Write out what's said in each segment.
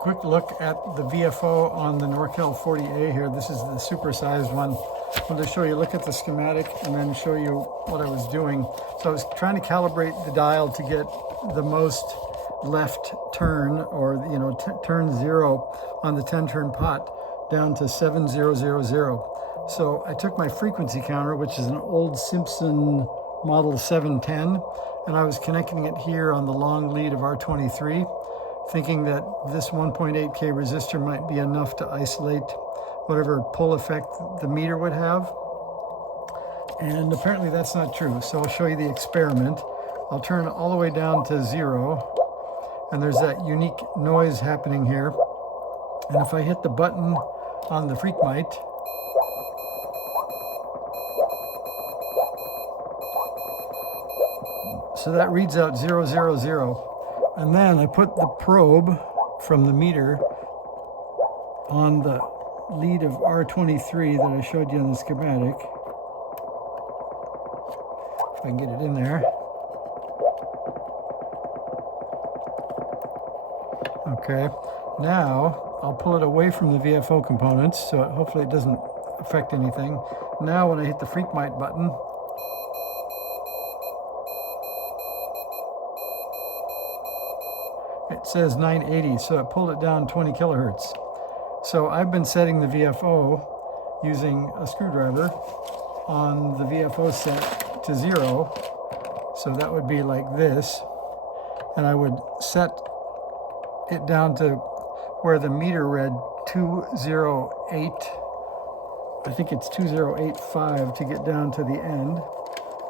quick look at the VFO on the NorCal 40A here. This is the supersized one. I wanted to show you, look at the schematic and then show you what I was doing. So I was trying to calibrate the dial to get the most left turn, or turn 0 on the 10-turn pot down to 7000. So I took my frequency counter, which is an old Simpson model 710, and I was connecting it here on the long lead of R23, thinking that this 1.8K resistor might be enough to isolate whatever pull effect the meter would have. And apparently that's not true. So I'll show you the experiment. I'll turn all the way down to 0, and there's that unique noise happening here. And if I hit the button on the Freakmite, so that reads out 000. And then I put the probe from the meter on the lead of R23 that I showed you in the schematic. If I can get it in there. Okay, now I'll pull it away from the VFO components, so hopefully it doesn't affect anything. Now when I hit the Freakmite button, it says 980, so it pulled it down 20 kilohertz. So I've been setting the VFO using a screwdriver on the VFO set to 0. So that would be like this. And I would set it down to where the meter read 208. I think it's 2085 to get down to the end,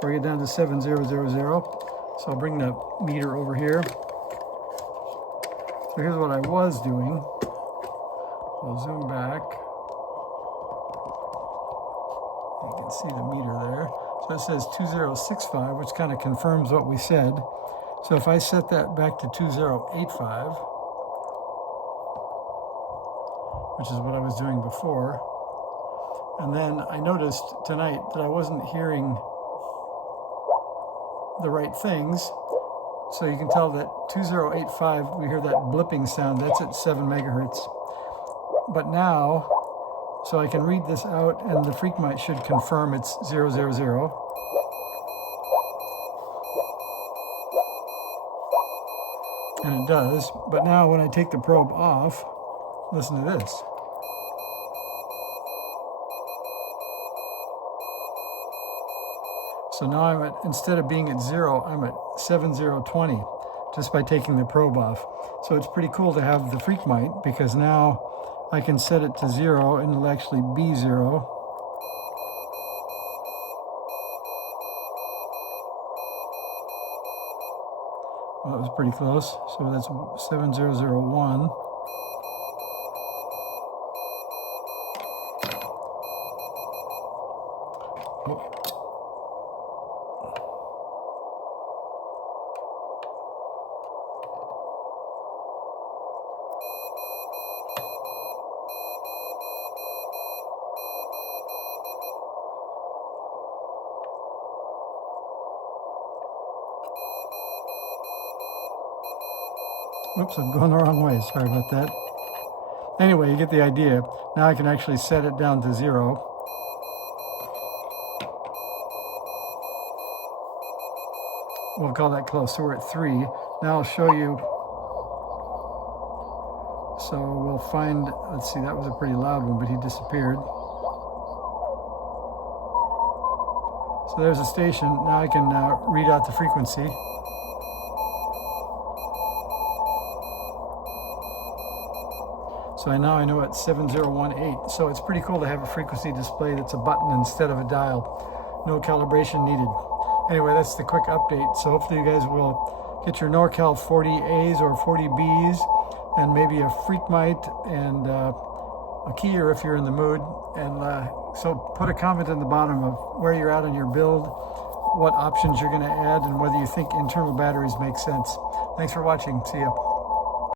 or get down to 7000. So I'll bring the meter over here. So here's what I was doing. I'll zoom back. You can see the meter there. So it says 2065, which kind of confirms what we said. So if I set that back to 2085, which is what I was doing before, and then I noticed tonight that I wasn't hearing the right things. So you can tell that 2085, we hear that blipping sound, that's at 7 megahertz. But now, so I can read this out, and the Freakmite should confirm it's 000. And it does. But now when I take the probe off, listen to this. So now I'm at, instead of being at 0, I'm at 7020 just by taking the probe off. So it's pretty cool to have the Freakmite, because now I can set it to 0 and it'll actually be 0. Well, that was pretty close. So that's 7001. Oh. Oops, I'm going the wrong way. Sorry about that. Anyway, you get the idea. Now I can actually set it down to 0. We'll call that close. So we're at 3. Now I'll show you. So we'll find, let's see, that was a pretty loud one, but he disappeared. So there's a station. Now I can read out the frequency. So now I know it's 7018. So it's pretty cool to have a frequency display that's a button instead of a dial. No calibration needed. Anyway, that's the quick update. So hopefully you guys will get your NorCal 40As or 40Bs, and maybe a Freakmite and a keyer if you're in the mood. And so put a comment in the bottom of where you're at on your build, what options you're going to add, and whether you think internal batteries make sense. Thanks for watching. See ya.